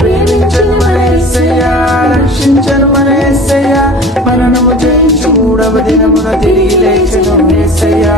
ప్రేమించను మన యేసయ్యా, రక్షించను మన యేసయ్యా, మరణము జయించు మూడవ దినమున తిరిగి లేచెను యేసయ్యా.